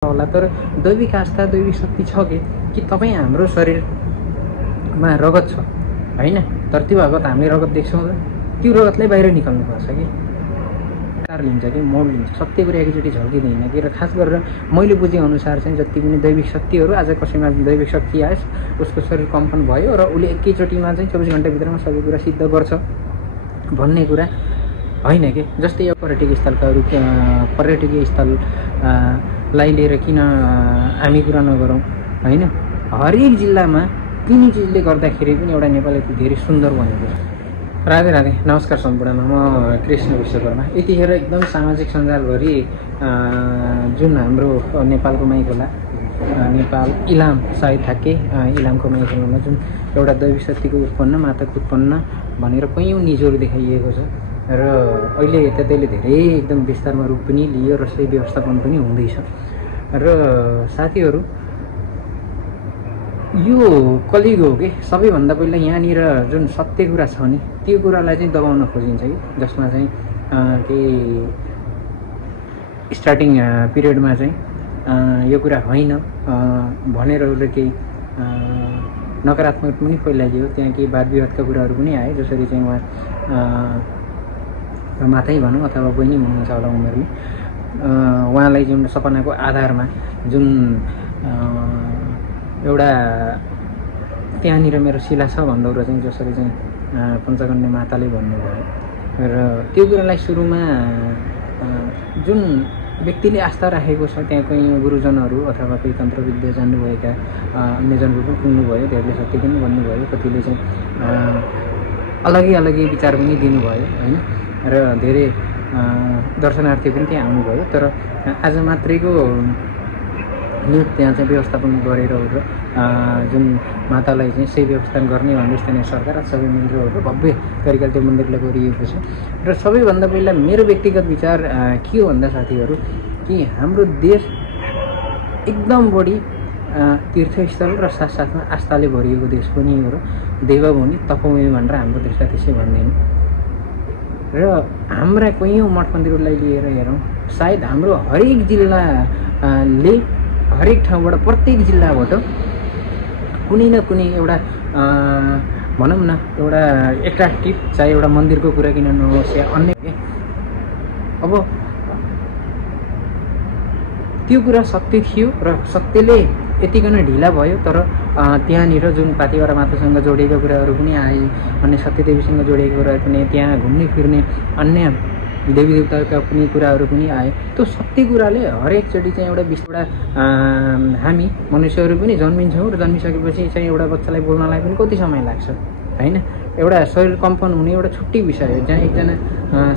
होला, तर दैविक आस्था दैविक शक्ति छ कि तपाईँ हाम्रो शरीरमा रगत छ होइन, तर त्यो रगत हामीले रगत देख्छौँ त, त्यो रगतलाई बाहिर निकाल्नुपर्छ कि तार लिन्छ कि मोड लिन्छ। सत्य कुरा एकचोटि झल्किँदैन कि। र खास गरेर मैले बुझेअनुसार चाहिँ जति पनि दैविक शक्तिहरू, आज कसैमा दैविक शक्ति आएस् उसको शरीर कम्पन भयो र उसले एकैचोटिमा चाहिँ 24 घन्टाभित्रमा सबै कुरा सिद्ध गर्छ भन्ने कुरा होइन कि। जस्तै यो पर्यटकीय स्थललाई लिएर किन हामी कुरा नगरौँ होइन। हरेक जिल्लामा कुनै चिजले गर्दाखेरि पनि एउटा नेपाल यति धेरै सुन्दर बनेको छ। राधे राधे, नमस्कार सम्पूर्णमा, म कृष्ण विश्वकर्मा। यतिखेर एकदम सामाजिक सञ्जालभरि जुन हाम्रो नेपालको माइखोला, नेपाल इलाम सायद थाके इलामको माइखोलामा जुन एउटा दैविक शक्तिको उत्पन्न, माताको उत्पन्न भनेर कैयौँ निजहरू देखाइएको छ र अहिले त्यतैले धेरै एकदम विस्तारमा रूप पनि लियो र सही व्यवस्थापन पनि हुँदैछ। र साथीहरू, यो कलियुग हो कि सबैभन्दा पहिला यहाँनिर जुन सत्य कुरा छ नि त्यो कुरालाई चाहिँ दबाउन खोजिन्छ कि, जसमा चाहिँ केही स्टार्टिङ पिरियडमा चाहिँ यो कुरा होइन भनेर उसले केही नकारात्मक पनि फैलाइदियो। त्यहाँ केही वाद विवादका कुराहरू पनि आए, जसरी चाहिँ उहाँ माथै भनौँ अथवा बहिनी हुनुहुन्छ होला उमेरले, उहाँलाई जुन सपनाको आधारमा जुन एउटा त्यहाँनिर मेरो शिला छ भन्दा चाहिँ जसरी चाहिँ पञ्चकन्या माताले भन्नुभयो र त्यो कुरालाई सुरुमा जुन व्यक्तिले आस्था राखेको छ त्यहाँ कहीँ गुरुजनहरू अथवा कोही तन्त्रविद्या जान्नुभएका अन्यजनहरू पनि पुग्नुभयो, धेरैले सत्य पनि भन्नुभयो, कतिले चाहिँ अलगै अलगै विचार पनि दिनुभयो होइन। र धेरै दर्शनार्थी पनि त्यहाँ आउनुभयो। तर आज मात्रैको न्युज त्यहाँ चाहिँ व्यवस्थापन गरेर जुन मातालाई चाहिँ सही व्यवस्थापन गर्ने भनेर स्थानीय सरकार सबै मन्दिरहरू भव्य तरिकाले त्यो मन्दिरलाई गरिएको छ। र सबैभन्दा पहिला मेरो व्यक्तिगत विचार के हो भन्दा साथीहरू, कि हाम्रो देश एकदम बढी तीर्थस्थल र साथसाथमा आस्थाले भरिएको देश पनि हो र देवभूमि तपोभूमि भनेर हाम्रो देशलाई त्यसै भन्दैन। र हाम्रा कैयौँ मठ मन्दिरहरूलाई लिएर हेरौँ, सायद हाम्रो हरेक जिल्लाले हरेक ठाउँबाट प्रत्येक जिल्लाबाट कुनै न कुनै एउटा भनौँ न एउटा एट्र्याक्टिभ, चाहे एउटा मन्दिरको कुरा किन नहोस् या अन्य, अब त्यो कुरा सत्य थियो र सत्यले यतिकन ढिला भयो। तर त्यहाँनिर जुन पाथिभरा मातासँग जोडिएका कुराहरू पनि आए, अन्य सत्यदेवीसँग जोडिएका कुराहरू पनि, त्यहाँ घुम्ने फिर्ने अन्य देवी देवताका पनि कुराहरू पनि आए। त्यो सत्य कुराले हरेकचोटि चाहिँ एउटा हामी मनुष्यहरू पनि जन्मिन्छौँ र जन्मिसकेपछि चाहिँ एउटा बच्चालाई बोल्नलाई पनि कति समय लाग्छ होइन। एउटा शरीर कम्पन हुने एउटा छुट्टै विषय हो, जहाँ एकजना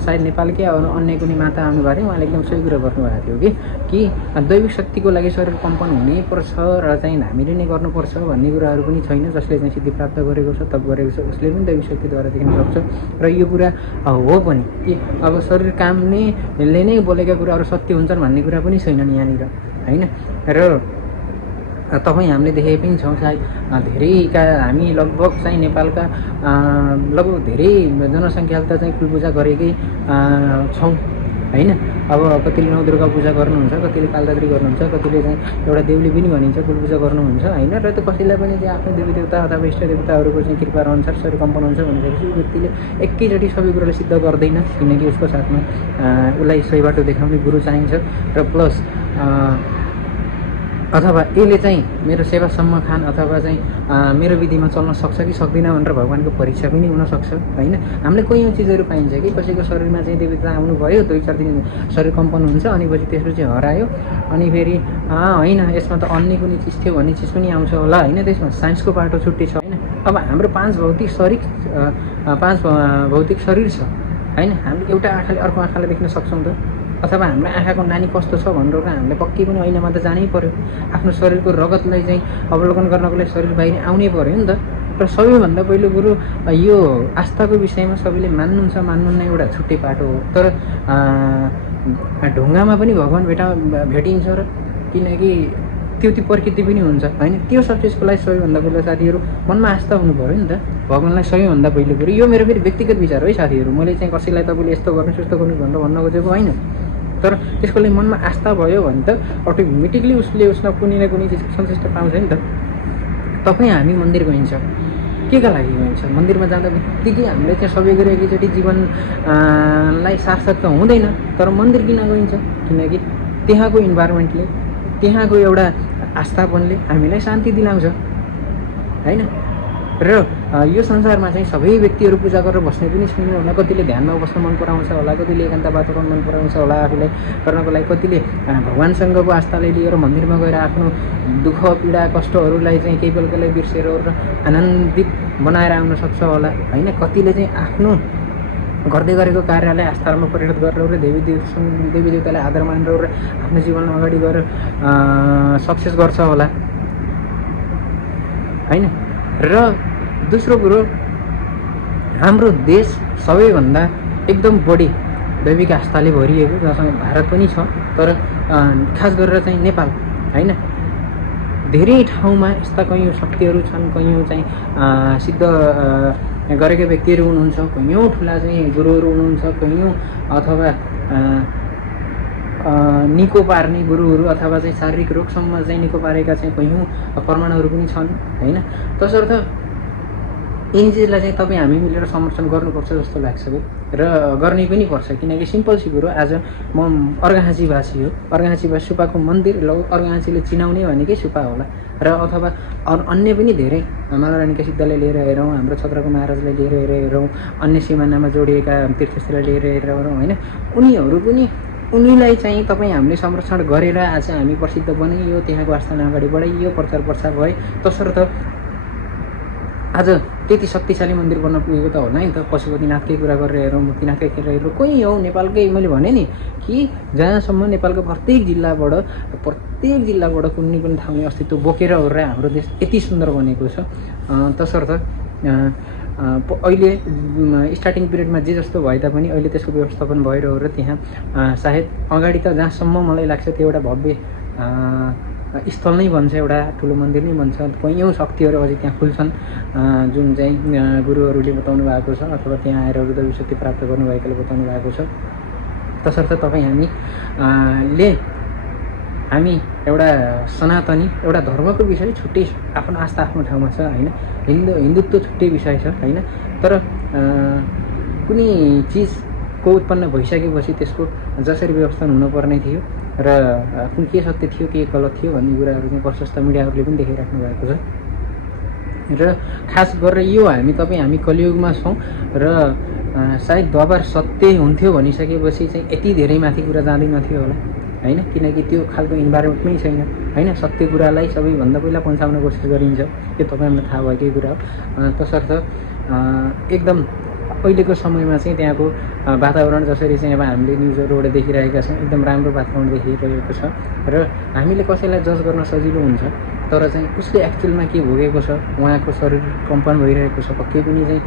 सायद नेपालकै अन्य कुनै माता आउनुभएको थियो, उहाँले एकदम सही कुरा गर्नुभएको थियो कि दैविक शक्तिको लागि शरीर कम्पन हुनैपर्छ र चाहिँ हामीले नै गर्नुपर्छ भन्ने कुराहरू पनि छैन। जसले चाहिँ सिद्धि प्राप्त गरेको छ, तप गरेको छ, उसले पनि दैविक शक्तिद्वारा देख्न सक्छ। र यो कुरा हो पनि कि अब शरीर कामले नै बोलेका कुराहरू सत्य हुन्छन् भन्ने कुरा पनि छैनन् यहाँनिर होइन। र तपाईँ हामीले देखेको पनि छौँ, सायद धेरैका हामी लगभग चाहिँ नेपालका लगभग धेरै जनसङ्ख्याले त चाहिँ कुलपूजा गरेकै छौँ होइन। अब कतिले नौ दुर्गा पूजा गर्नुहुन्छ, कतिले कालरात्रि गर्नुहुन्छ, कतिले चाहिँ एउटा देउली पनि भनिन्छ कुलपूजा गर्नुहुन्छ होइन। र त्यो कसैलाई पनि चाहिँ आफ्नो देवी देवता अथवा इष्ट देवताहरूको चाहिँ कृपा अनुसार शरीर कम्पन हुन्छ भनेपछि व्यक्तिले एकैचोटि सबै कुरालाई सिद्ध गर्दैन, किनकि उसको साथमा उसलाई सही बाटो देखाउने गुरु चाहिन्छ। र प्लस अथवा यसले चाहिँ मेरो सेवासम्म खान अथवा चाहिँ मेरो विधिमा चल्न सक्छ कि सक्दैन भनेर भगवान्को परीक्षा पनि हुनसक्छ होइन। हामीले कैयौँ चिजहरू पाइन्छ कि कसैको शरीरमा चाहिँ देवता आउनुभयो, 2-4 दिन शरीर कम्पन हुन्छ, अनि पछि त्यसपछि हरायो, अनि फेरि होइन यसमा त अन्य कुनै चिज थियो भन्ने चिज पनि आउँछ होला होइन। त्यसमा साइन्सको बाटो छुट्टै छ होइन। अब हाम्रो 5 भौतिक शरीर छ होइन। हामीले एउटा आँखाले अर्को आँखाले देख्न सक्छौँ त, अथवा हाम्रो आँखाको नानी कस्तो छ भनेर हामीले पक्कै पनि ऐनामा त जानै पर्यो। आफ्नो शरीरको रगतलाई चाहिँ अवलोकन गर्नको लागि शरीर बाहिर आउनै पर्यो नि त। र सबैभन्दा पहिलो कुरो यो आस्थाको विषयमा सबैले मान्नुहुन्छ मान्नुहुन्न एउटा छुट्टै बाटो हो। तर ढुङ्गामा पनि भगवान् भेटिन्छ र किनकि त्यो प्रकृति पनि हुन्छ होइन। त्यो सब चिजको लागि सबैभन्दा पहिला साथीहरू मनमा आस्था हुनु पऱ्यो नि त भगवान्लाई। सबैभन्दा पहिलो कुरो यो मेरो फेरि व्यक्तिगत विचार है साथीहरू, मैले चाहिँ कसैलाई तपाईँले यस्तो गर्नुहोस् यस्तो गर्नुहोस् भनेर भन्न खोजेको होइन। तर त्यसको लागि मनमा आस्था भयो भने त अटोमेटिकली उसले उसमा कुनै न कुनै चिजको सन्तुष्ट पाउँछ नि त। तपाईँ हामी मन्दिर गइन्छ केका लागि गइन्छ? मन्दिरमा जाँदा बित्तिकै हामीले त्यहाँ सबै गरी एकैचोटि जीवनलाई सार्थक त हुँदैन, तर मन्दिर किन गइन्छ? किनकि त्यहाँको इन्भाइरोमेन्टले, त्यहाँको एउटा आस्थापनले हामीलाई शान्ति दिलाउँछ होइन। र यो संसारमा चाहिँ सबै व्यक्तिहरू पूजा गरेर बस्ने पनि छैन होला। कतिले ध्यानमा बस्न मन पराउँछ होला, कतिले एकान्त वातावरण मन पराउँछ होला आफूलाई गर्नको लागि, कतिले भगवान्सँगको आस्थालाई लिएर मन्दिरमा गएर आफ्नो दुःख पीडा कष्टहरूलाई चाहिँ केही बेलुकालाई बिर्सेर र आनन्दित बनाएर आउन सक्छ होला होइन। कतिले चाहिँ आफ्नो गर्दै गरेको कार्यलाई आस्थामा परिणत गरेर र देवी देवतालाई आदर मानेर र आफ्नो जीवनमा अगाडि गएर सक्सेस गर्छ होला होइन। र दोस्रो कुरो, हाम्रो देश सबैभन्दा एकदम बढी दैविक आस्थाले भरिएको, जहाँसँग भारत पनि छ, तर खास गरेर चाहिँ नेपाल होइन। धेरै ठाउँमा यस्ता कैयौँ शक्तिहरू छन्, कैयौँ चाहिँ सिद्ध गरेका व्यक्तिहरू हुनुहुन्छ, कैयौँ ठुला चाहिँ गुरुहरू हुनुहुन्छ, कैयौँ अथवा निको पार्ने गुरुहरू अथवा चाहिँ शारीरिक रोगसम्म चाहिँ निको पारेका चाहिँ कैयौँ प्रमाणहरू पनि छन् होइन। तसर्थ यिनी चिजलाई चाहिँ तपाईँ हामी मिलेर संरक्षण गर्नुपर्छ जस्तो लाग्छ कि, र गर्ने पनि पर्छ। किनकि सिम्पल सी कुरो, आज म अर्घाहाँसीवासी हो, अर्घाहाँसीवासी सुपाको मन्दिर अर्घाहाँसीले चिनाउने भनेकै सुपा होला, र अथवा अन्य पनि धेरै मालारानीका सिद्धलाई लिएर हेरौँ, हाम्रो छत्रको महाराजलाई लिएर हेरौँ, अन्य सिमानामा जोडिएका तीर्थस्थललाई लिएर हेरौँ होइन। उनीहरू पनि उनीलाई चाहिँ तपाईँ हामीले संरक्षण गरेर आज हामी प्रसिद्ध बनियो, त्यहाँको आस्थाना अगाडि बढाइयो, प्रचार प्रसार भए, तसर्थ आज त्यति शक्तिशाली मन्दिर बन्न पुगेको त होला नि त। पशुपतिनाथकै कुरा गरेर हेरौँ, मुक्तिनाथकै कुरा हेरौँ, कोही हो नेपालकै, मैले भने नि कि जहाँसम्म नेपालको प्रत्येक जिल्लाबाट कुनै पनि ठाउँले अस्तित्व बोकेर ओरेर हाम्रो देश यति सुन्दर बनेको छ। तसर्थ अहिले स्टार्टिङ पिरियडमा जे जस्तो भए तापनि अहिले त्यसको व्यवस्थापन भइरह्यो र त्यहाँ सायद अगाडि त जहाँसम्म मलाई लाग्छ त्यो एउटा भव्य स्थल नै बन्छ, एउटा ठुलो मन्दिर नै बन्छ। कैयौँ शक्तिहरू अझै त्यहाँ खुल्छन्, जुन चाहिँ गुरुहरूले बताउनु भएको छ अथवा त्यहाँ आएर दैवी शक्ति प्राप्त गर्नुभएकोले बताउनु भएको छ। तसर्थ तपाईँ हामी एउटा सनातनी, एउटा धर्मको विषय छुट्टै, आफ्नो आस्था आफ्नो ठाउँमा छ होइन। हिन्दुत्व छुट्टै विषय छ होइन। तर कुनै चिजको उत्पन्न भइसकेपछि त्यसको जसरी व्यवस्थापन हुनुपर्ने थियो र के सत्य थियो के गलत थियो भन्ने कुराहरू चाहिँ प्रशस्त मिडियाहरूले पनि देखाइराख्नु भएको छ। र खास गरेर यो हामी कलियुगमा छौँ र सायद द्वापर सत्य हुन्थ्यो भनिसकेपछि चाहिँ यति धेरै माथि कुरा जाँदैन थियो होला होइन। किनकि त्यो खालको इन्भाइरोमेन्टमै छैन होइन। सत्य कुरालाई सबैभन्दा पहिला पन्छाउन कोसिस गरिन्छ, यो तपाईँलाई थाहा भएकै कुरा हो। तसर्थ एकदम अहिलेको समयमा चाहिँ त्यहाँको वातावरण जसरी चाहिँ अब हामीले न्युजहरूबाट देखिरहेका छौँ, एकदम राम्रो वातावरण देखिरहेको छ र हामीले कसैलाई जज गर्न सजिलो हुन्छ, तर चाहिँ उसले एक्चुअलमा के भोगेको छ, उहाँको शरीर कम्पन भइरहेको छ, पक्कै पनि चाहिँ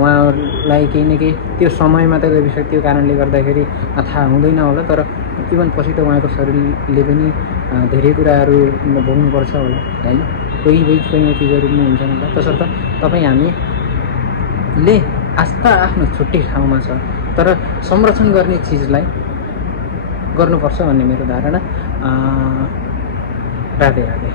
उहाँहरूलाई केही न केही त्यो समयमा त गइसक्यो कारणले गर्दाखेरि थाहा हुँदैन होला, तर इभन पछि त उहाँको शरीरले पनि धेरै कुराहरू भोग्नुपर्छ होला होइन। कोही चिजहरू पनि हुन्छन् होला। तसर्थ तपाईँ हामीले आस्था आफ्नो छुट्टै ठाउँमा छ, तर संरक्षण गर्ने चिजलाई गर्नुपर्छ भन्ने मेरो धारणा। राधे राधे।